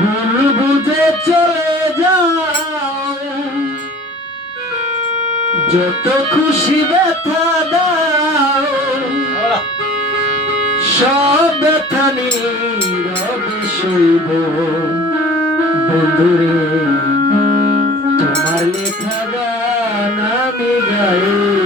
ভুল চলে যত খুশি ব্যথা দাও, সব ব্যথা নীরবে বন্ধুরে, তোমার লেখা গান আমি গায়ে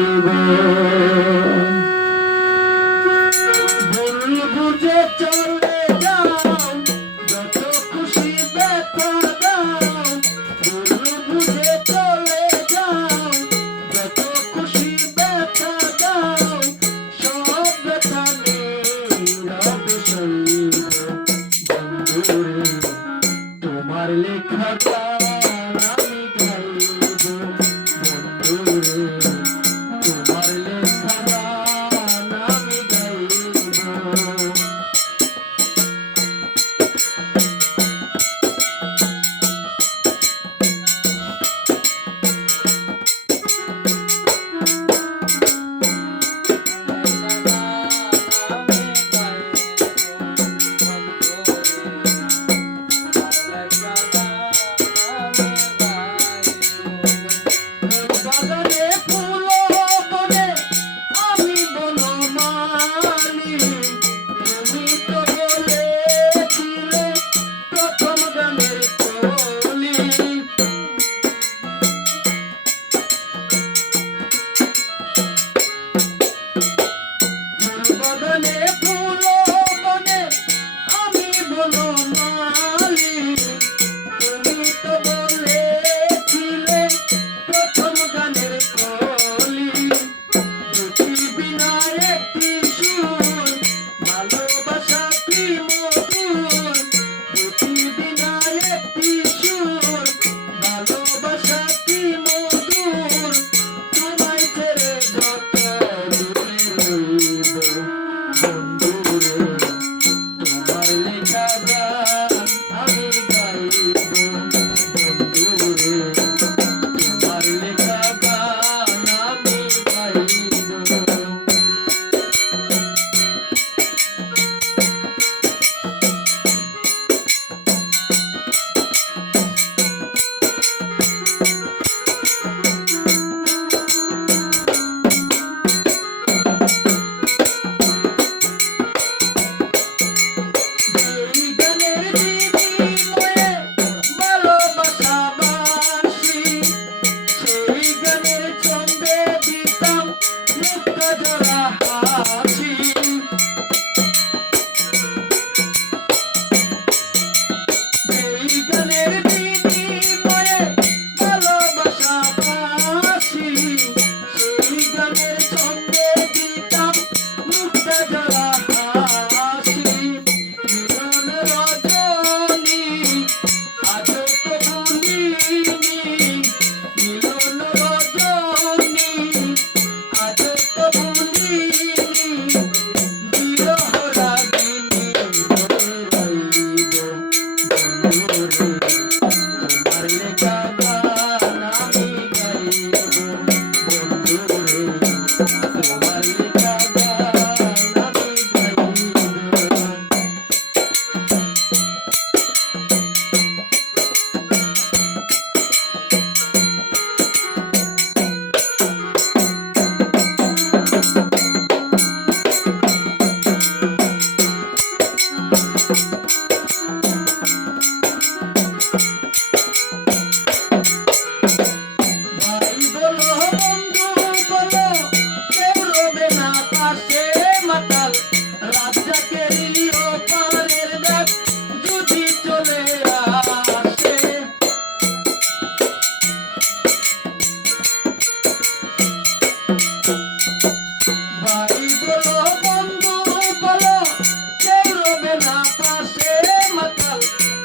மக்கள்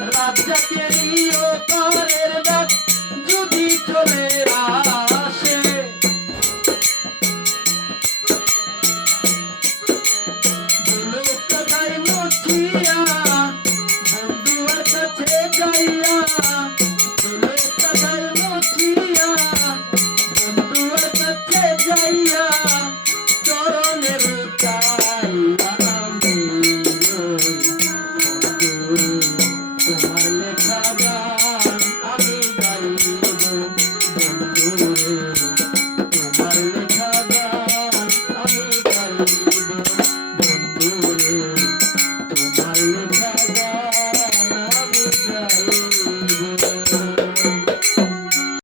ராஜ்யக்கே Thank.